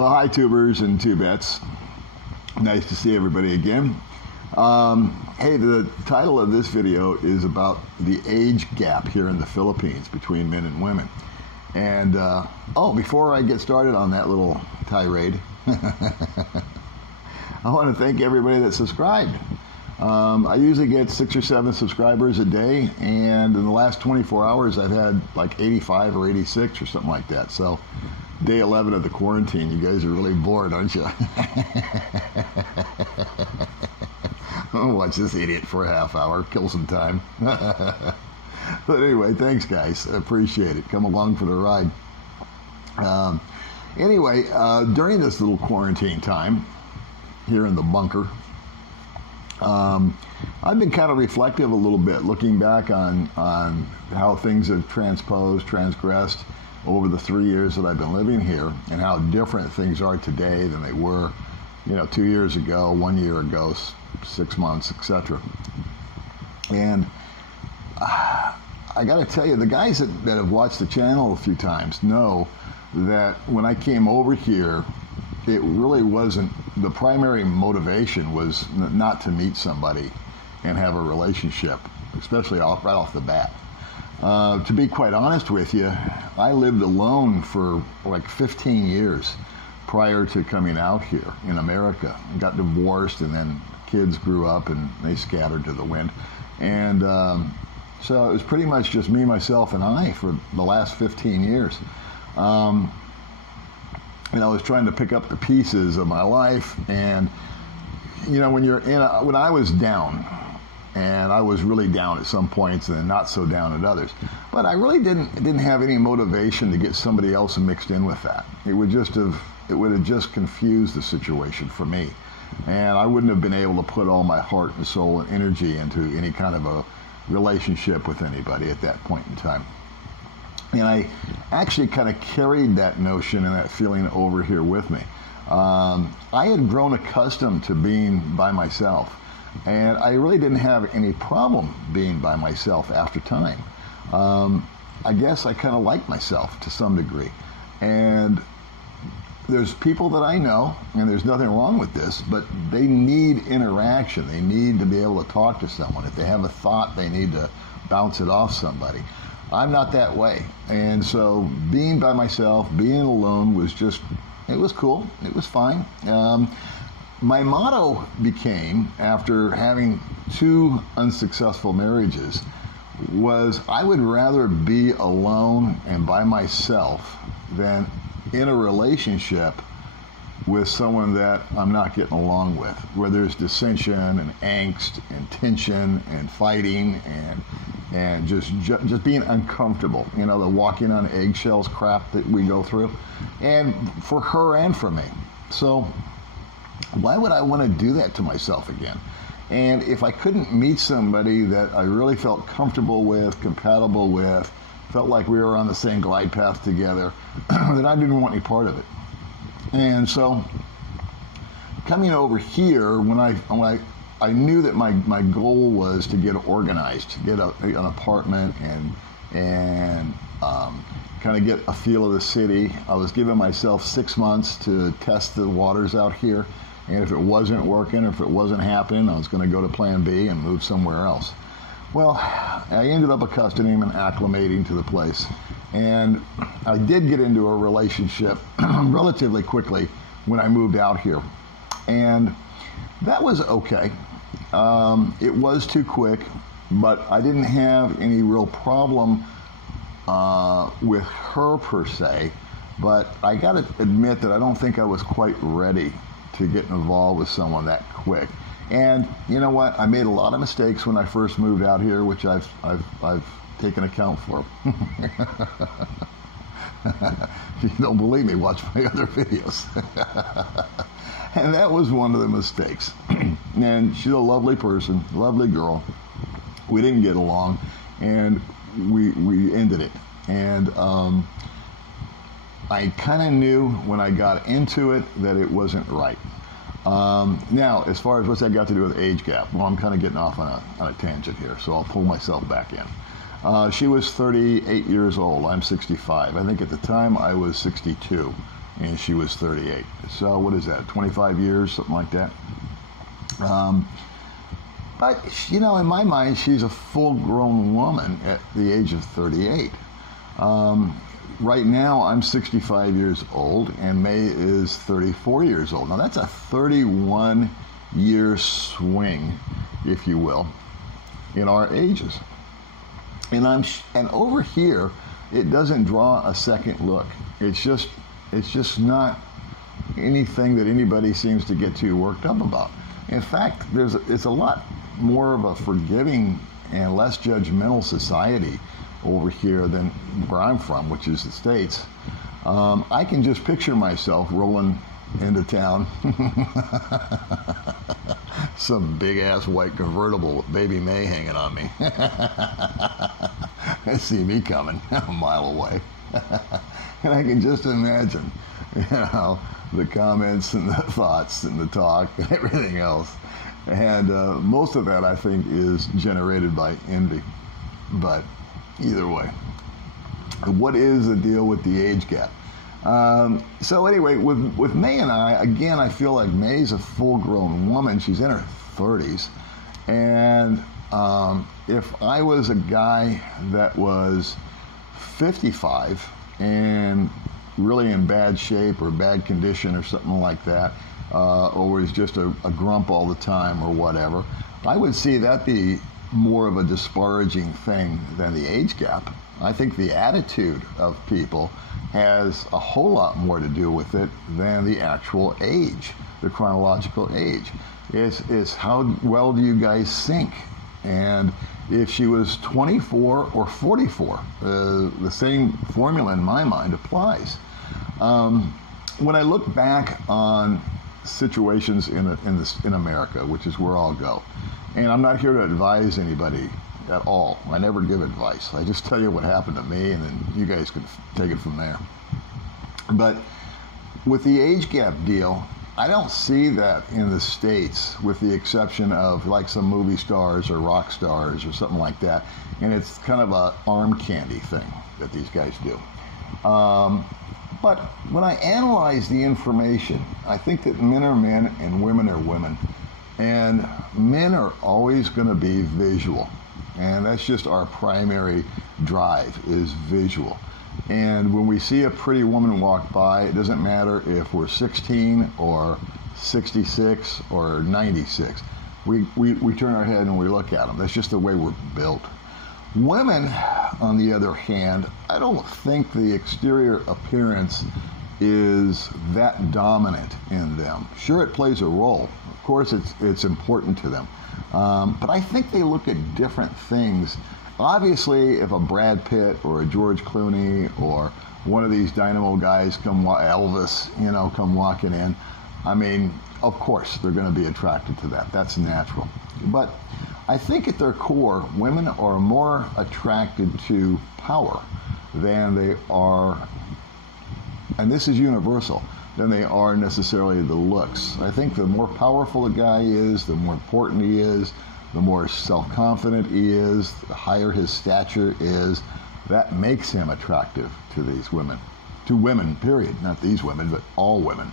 Well, hi, tubers and tubettes. Nice to see everybody again. Hey, the title of this video is about the age gap here in the Philippines between men and women. And, before I get started on that little tirade, I want to thank everybody that subscribed. I usually get 6 or 7 subscribers a day, and in the last 24 hours I've had like 85 or 86 or something like that. So day 11 of the quarantine, you guys are really bored, aren't you? I'll watch this idiot for a half hour, kill some time. But anyway, thanks guys, I appreciate it. Come along for the ride. During this little quarantine time here in the bunker, I've been kind of reflective a little bit, looking back on how things have transgressed over the 3 years that I've been living here, and how different things are today than they were, 2 years ago, 1 year ago, 6 months, etc. And I got to tell you, the guys that have watched the channel a few times know that when I came over here, it really wasn't, the primary motivation was not to meet somebody and have a relationship, especially right off the bat. To be quite honest with you, I lived alone for like 15 years prior to coming out here in America. I got divorced, and then kids grew up and they scattered to the wind. And so it was pretty much just me, myself, and I for the last 15 years. And I was trying to pick up the pieces of my life, and when I was down, and I was really down at some points and then not so down at others, but I really didn't have any motivation to get somebody else mixed in with that. It would have just confused the situation for me, and I wouldn't have been able to put all my heart and soul and energy into any kind of a relationship with anybody at that point in time. And I actually kind of carried that notion and that feeling over here with me. I had grown accustomed to being by myself, and I really didn't have any problem being by myself after time. I guess I kind of like myself to some degree. And there's people that I know, and there's nothing wrong with this, but they need interaction. They need to be able to talk to someone. If they have a thought, they need to bounce it off somebody. I'm not that way. And so being by myself, being alone was it was cool. It was fine. My motto became, after having 2 unsuccessful marriages, was I would rather be alone and by myself than in a relationship with someone that I'm not getting along with, where there's dissension and angst and tension and fighting and just being uncomfortable, the walking on eggshells crap that we go through, and for her and for me. So why would I want to do that to myself again? And if I couldn't meet somebody that I really felt comfortable with, compatible with, felt like we were on the same glide path together, then I didn't want any part of it. And so coming over here, when I knew that my goal was to get organized, get an apartment and kind of get a feel of the city. I was giving myself 6 months to test the waters out here, and if it wasn't working, if it wasn't happening, I was going to go to plan B and move somewhere else. Well, I ended up accustoming and acclimating to the place, and I did get into a relationship relatively quickly when I moved out here, and that was okay. It was too quick, but I didn't have any real problem with her per se, but I gotta admit that I don't think I was quite ready to get involved with someone that quick. And you know what? I made a lot of mistakes when I first moved out here, which I've taken account for. If you don't believe me, watch my other videos. And that was one of the mistakes. And she's a lovely person, lovely girl. We didn't get along, and we ended it. And I kind of knew when I got into it that it wasn't right. Now, as far as what's that got to do with age gap? Well, I'm kind of getting off on a tangent here, so I'll pull myself back in. She was 38 years old. I'm 65. I think at the time I was 62. and she was 38. So what is that, 25 years, something like that? But, you know, in my mind, she's a full-grown woman at the age of 38. Right now, I'm 65 years old, and May is 34 years old. Now, that's a 31-year swing, if you will, in our ages. And over here, it doesn't draw a second look. It's just not anything that anybody seems to get too worked up about. In fact, it's a lot more of a forgiving and less judgmental society over here than where I'm from, which is the States. I can just picture myself rolling into town, some big ass white convertible with Baby May hanging on me. They see me coming a mile away. And I can just imagine, you know, the comments and the thoughts and the talk and everything else. And most of that, I think, is generated by envy. But either way, what is the deal with the age gap? So anyway, with May and I, again, I feel like May's a full-grown woman. She's in her 30s. And if I was a guy that was 55 and really in bad shape or bad condition or something like that, or was just a grump all the time or whatever, I would see that be more of a disparaging thing than the age gap. I think the attitude of people has a whole lot more to do with it than the actual age, the chronological age. It's how well do you guys sync? And if she was 24 or 44, the same formula in my mind applies. When I look back on situations in America, which is where I'll go, and I'm not here to advise anybody at all. I never give advice. I just tell you what happened to me, and then you guys can take it from there. But with the age gap deal, I don't see that in the States, with the exception of like some movie stars or rock stars or something like that. And it's kind of a arm candy thing that these guys do. But when I analyze the information, I think that men are men and women are women. And men are always going to be visual. And that's just our primary drive, is visual. And when we see a pretty woman walk by, it doesn't matter if we're 16 or 66 or 96. We turn our head and we look at them. That's just the way we're built. Women, on the other hand, I don't think the exterior appearance is that dominant in them. Sure, it plays a role. Of course, it's important to them. But I think they look at different things. Obviously, if a Brad Pitt or a George Clooney or one of these dynamo guys Elvis, you know, come walking in, I mean, of course, they're going to be attracted to that. That's natural. But I think at their core, women are more attracted to power than they are, and this is universal, than they are necessarily the looks. I think the more powerful a guy is, the more important he is, the more self-confident he is, the higher his stature is, that makes him attractive to these women. To women, period. Not these women, but all women.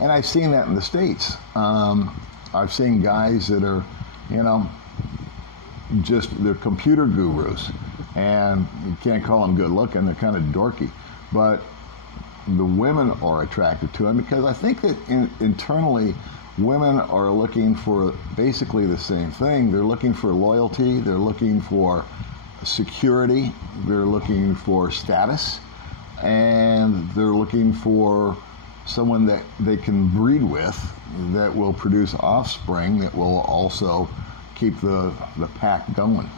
And I've seen that in the States. I've seen guys that are, you know, they're computer gurus. And you can't call them good looking, they're kind of dorky. But the women are attracted to them because I think that internally, women are looking for basically the same thing. They're looking for loyalty, they're looking for security, they're looking for status, and they're looking for someone that they can breed with that will produce offspring that will also keep the pack going.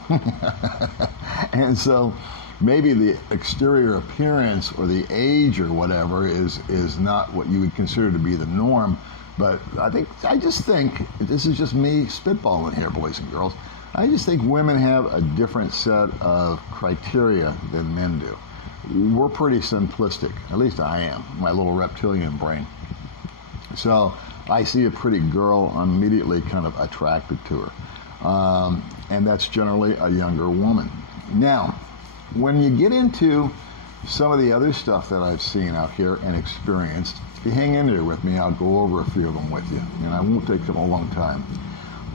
And so maybe the exterior appearance or the age or whatever is not what you would consider to be the norm. But I just think, this is just me spitballing here, boys and girls, I just think women have a different set of criteria than men do. We're pretty simplistic, at least I am, my little reptilian brain. So I see a pretty girl, I'm immediately kind of attracted to her. And that's generally a younger woman. Now, when you get into some of the other stuff that I've seen out here and experienced. If you hang in there with me, I'll go over a few of them with you, and I won't take them a long time.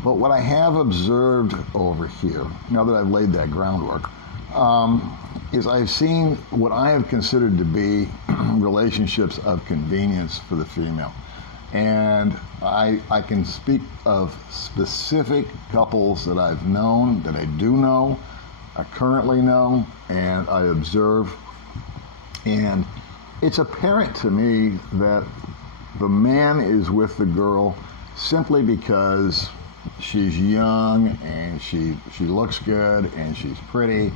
But what I have observed over here, now that I've laid that groundwork, is I've seen what I have considered to be relationships of convenience for the female. And I can speak of specific couples that I've known, that I do know, I currently know, and I observe. And it's apparent to me that the man is with the girl simply because she's young and she looks good and she's pretty,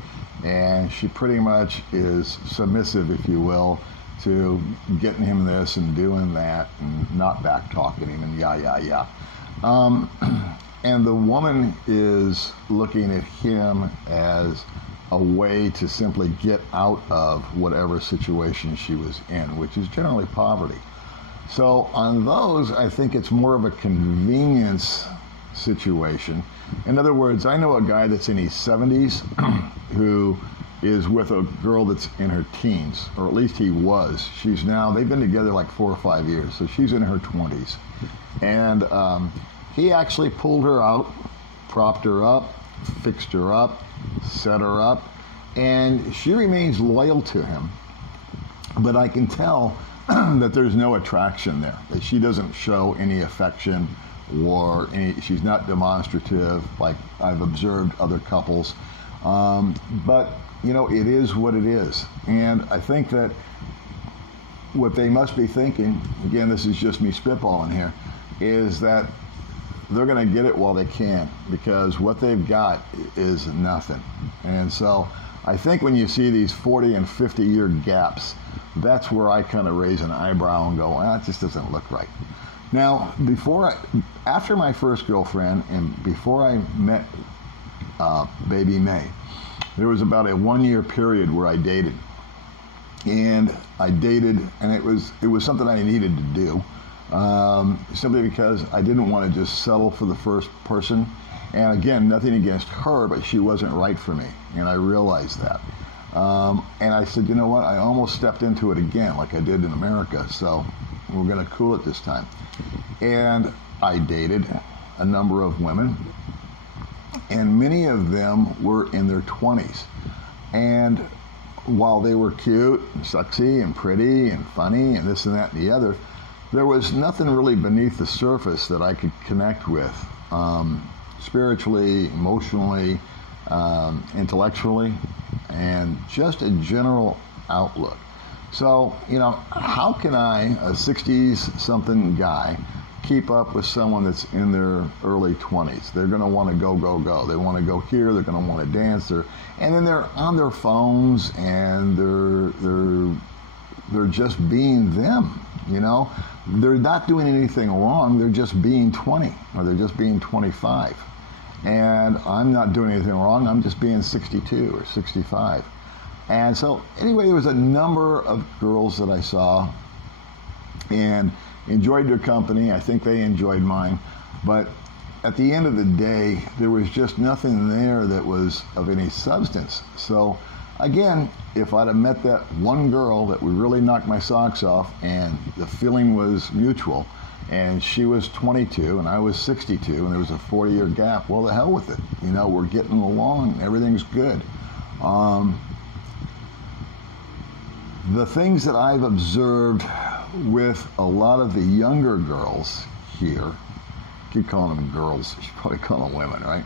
and she pretty much is submissive, if you will, to getting him this and doing that and not back talking him and yeah. And the woman is looking at him as a way to simply get out of whatever situation she was in, which is generally poverty. So on those, I think it's more of a convenience situation. In other words, I know a guy that's in his 70s who is with a girl that's in her teens, or at least he was. She's now, they've been together like 4 or 5 years, so she's in her 20s. And he actually pulled her out, propped her up, fixed her up, set her up, and she remains loyal to him. But I can tell that there's no attraction there, that she doesn't show any affection or she's not demonstrative like I've observed other couples. But, you know, it is what it is. And I think that what they must be thinking, again, this is just me spitballing here, is that they're going to get it while they can, because what they've got is nothing. And so I think when you see these 40 and 50 year gaps, that's where I kind of raise an eyebrow and go, it just doesn't look right. Now, after my first girlfriend and before I met Baby May, there was about a 1 year period where I dated. And I dated, and it was something I needed to do, simply because I didn't want to just settle for the first person. And again, nothing against her, but she wasn't right for me, and I realized that. And I said, you know what, I almost stepped into it again like I did in America, so we're going to cool it this time. And I dated a number of women, and many of them were in their 20s. And while they were cute and sexy and pretty and funny and this and that and the other, there was nothing really beneath the surface that I could connect with, spiritually, emotionally, intellectually, and just a general outlook. So, you know, how can I, a 60s-something guy, keep up with someone that's in their early 20s? They're going to want to go. They want to go here. They're going to want to dance. And then they're on their phones, and they're just being them. You know, they're not doing anything wrong. They're just being 20, or they're just being 25. And I'm not doing anything wrong. I'm just being 62 or 65. And so, anyway, there was a number of girls that I saw and enjoyed their company. I think they enjoyed mine. But at the end of the day, there was just nothing there that was of any substance. So, again, if I'd have met that one girl that would really knock my socks off and the feeling was mutual, and she was 22 and I was 62 and there was a 40-year gap, well, the hell with it. You know, we're getting along, everything's good. The things that I've observed with a lot of the younger girls here, I keep calling them girls, you should probably call them women, right?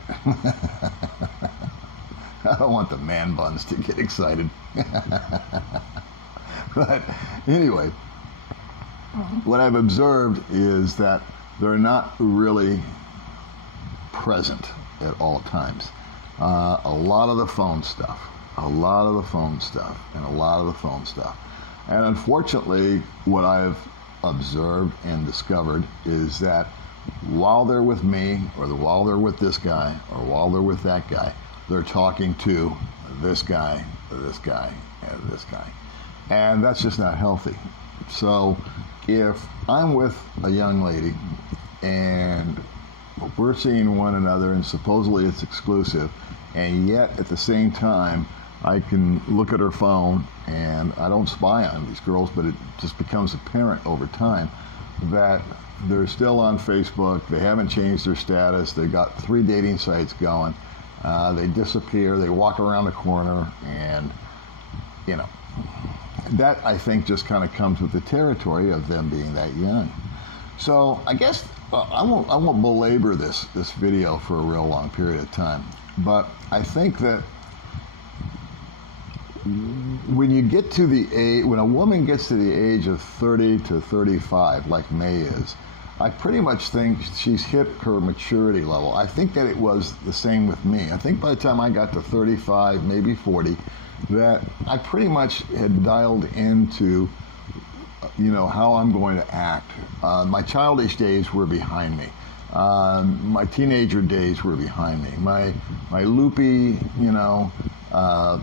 I don't want the man buns to get excited. But anyway, what I've observed is that they're not really present at all times. A lot of the phone stuff, And unfortunately, what I've observed and discovered is that while they're with me, or while they're with this guy, or while they're with that guy, they're talking to this guy, this guy, and this guy. And that's just not healthy. So if I'm with a young lady and we're seeing one another and supposedly it's exclusive, and yet at the same time I can look at her phone, and I don't spy on these girls, but it just becomes apparent over time that they're still on Facebook. They haven't changed their status. They've got 3 dating sites going. They disappear. They walk around the corner, and you know, that I think just kind of comes with the territory of them being that young. So I guess I won't belabor this video for a real long period of time, but I think that when you get to the age, when a woman gets to the age of 30 to 35, like May is, I pretty much think she's hit her maturity level. I think that it was the same with me. I think by the time I got to 35, maybe 40, that I pretty much had dialed into, you know, how I'm going to act. My childish days were behind me. My teenager days were behind me. My loopy, you know,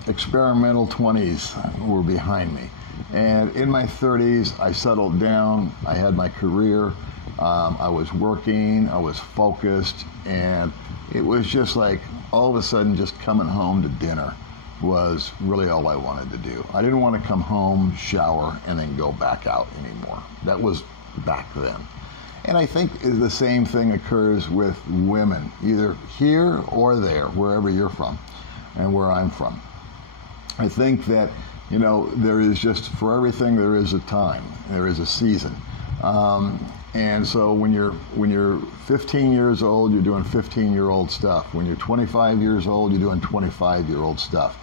experimental 20s were behind me. And in my 30s, I settled down. I had my career. I was working. I was focused. And it was just like all of a sudden just coming home to dinner was really all I wanted to do. I didn't want to come home, shower, and then go back out anymore. That was back then. And I think the same thing occurs with women, either here or there, wherever you're from and where I'm from. I think that, you know, there is just, for everything there is a time, there is a season. And so when you're 15 years old, you're doing 15-year-old stuff. When you're 25 years old, you're doing 25-year-old stuff.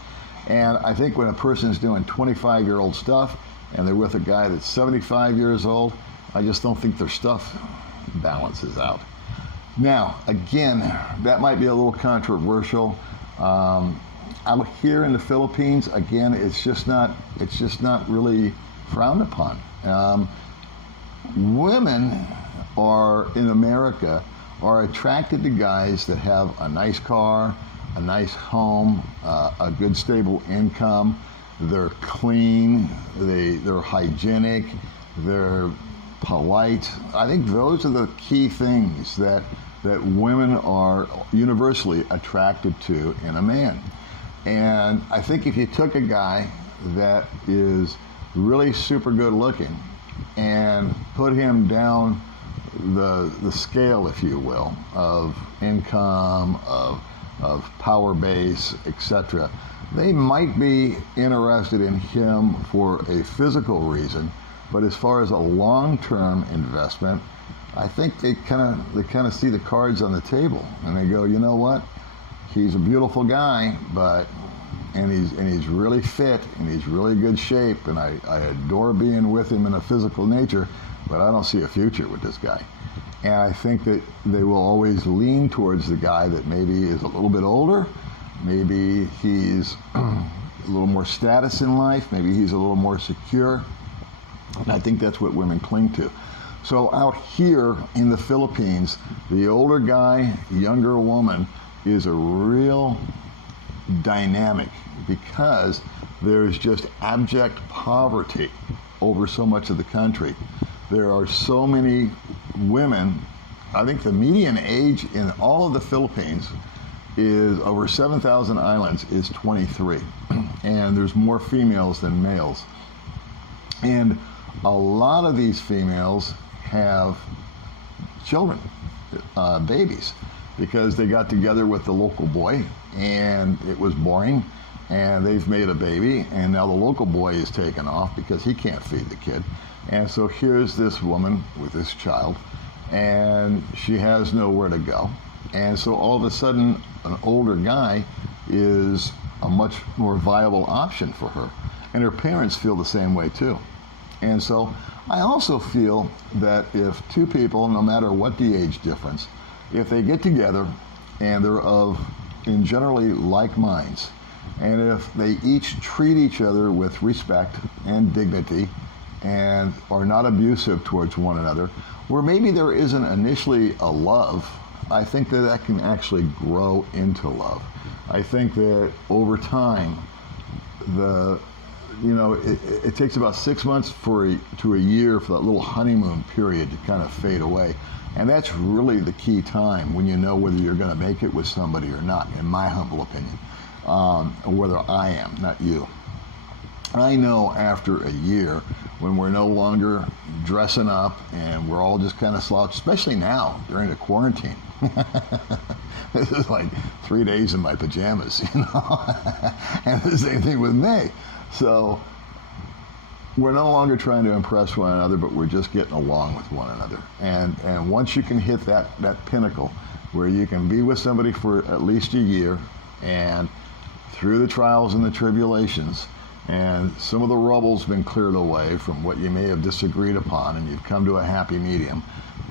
And I think when a person's doing 25-year-old stuff and they're with a guy that's 75 years old, I just don't think their stuff balances out. Now, again, that might be a little controversial. Out here in the Philippines, again, it's just not really frowned upon. Women in America are attracted to guys that have a nice car, a nice home, a good stable income. They're clean, they're hygienic, they're polite. I think those are the key things that women are universally attracted to in a man. And I think if you took a guy that is really super good looking and put him down the scale, if you will, of income, of power base, etc., they might be interested in him for a physical reason, but as far as a long-term investment, I think they kind of see the cards on the table and they go, you know what? He's a beautiful guy, and he's really fit and he's really good shape, and I adore being with him in a physical nature, but I don't see a future with this guy. And I think that they will always lean towards the guy that maybe is a little bit older, maybe he's a little more status in life, maybe he's a little more secure. And I think that's what women cling to. So out here in the Philippines, the older guy, younger woman is a real dynamic because there's just abject poverty over so much of the country. There are so many women. I think the median age in all of the Philippines is over 7,000 islands is 23, and there's more females than males. And a lot of these females have children, babies, because they got together with the local boy and it was boring, and they've made a baby, and now the local boy is taken off because he can't feed the kid. And so here's this woman with this child, and she has nowhere to go. And so all of a sudden, an older guy is a much more viable option for her. And her parents feel the same way too. And so I also feel that if two people, no matter what the age difference, if they get together and they're in generally like minds, and if they each treat each other with respect and dignity and are not abusive towards one another, where maybe there isn't initially a love, I think that can actually grow into love. I think that over time, it takes about 6 months to a year for that little honeymoon period to kind of fade away. And that's really the key time when you know whether you're going to make it with somebody or not, in my humble opinion. or whether I am, not you. I know after a year, when we're no longer dressing up and we're all just kind of slouched, especially now during the quarantine. This is like 3 days in my pajamas, you know, and the same thing with me. So we're no longer trying to impress one another, but we're just getting along with one another. And once you can hit that pinnacle where you can be with somebody for at least a year, and through the trials and the tribulations, and some of the rubble's been cleared away from what you may have disagreed upon, and you've come to a happy medium.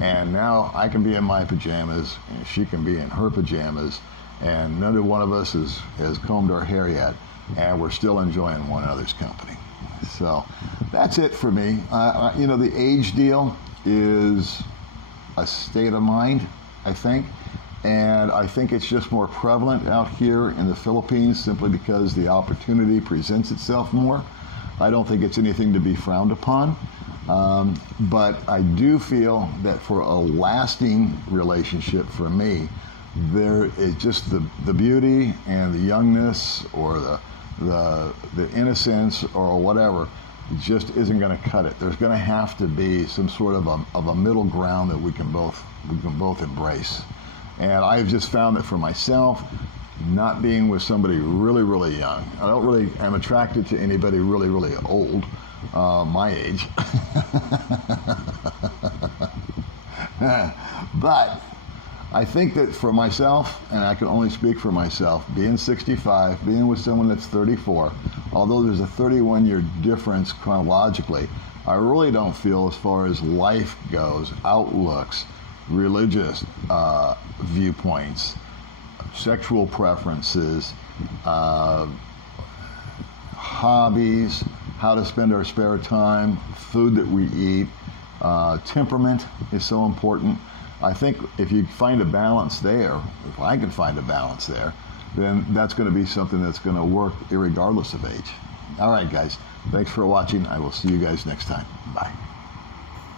And now I can be in my pajamas, and she can be in her pajamas, and neither one of us has combed our hair yet, and we're still enjoying one another's company. So that's it for me. You know, the age deal is a state of mind, I think. And I think it's just more prevalent out here in the Philippines simply because the opportunity presents itself more. I don't think it's anything to be frowned upon. But I do feel that for a lasting relationship for me, there is just the beauty and the youngness or the innocence or whatever just isn't going to cut it. There's going to have to be some sort of a middle ground that we can both embrace. And I've just found that for myself, not being with somebody really, really young. I'm attracted to anybody really, really old, my age. But I think that for myself, and I can only speak for myself, being 65, being with someone that's 34, although there's a 31-year difference chronologically, I really don't feel, as far as life goes, outlooks, religious viewpoints, sexual preferences, hobbies, how to spend our spare time, food that we eat, temperament is so important. I think if you find a balance there, if I can find a balance there, then that's going to be something that's going to work irregardless of age. All right, guys. Thanks for watching. I will see you guys next time. Bye.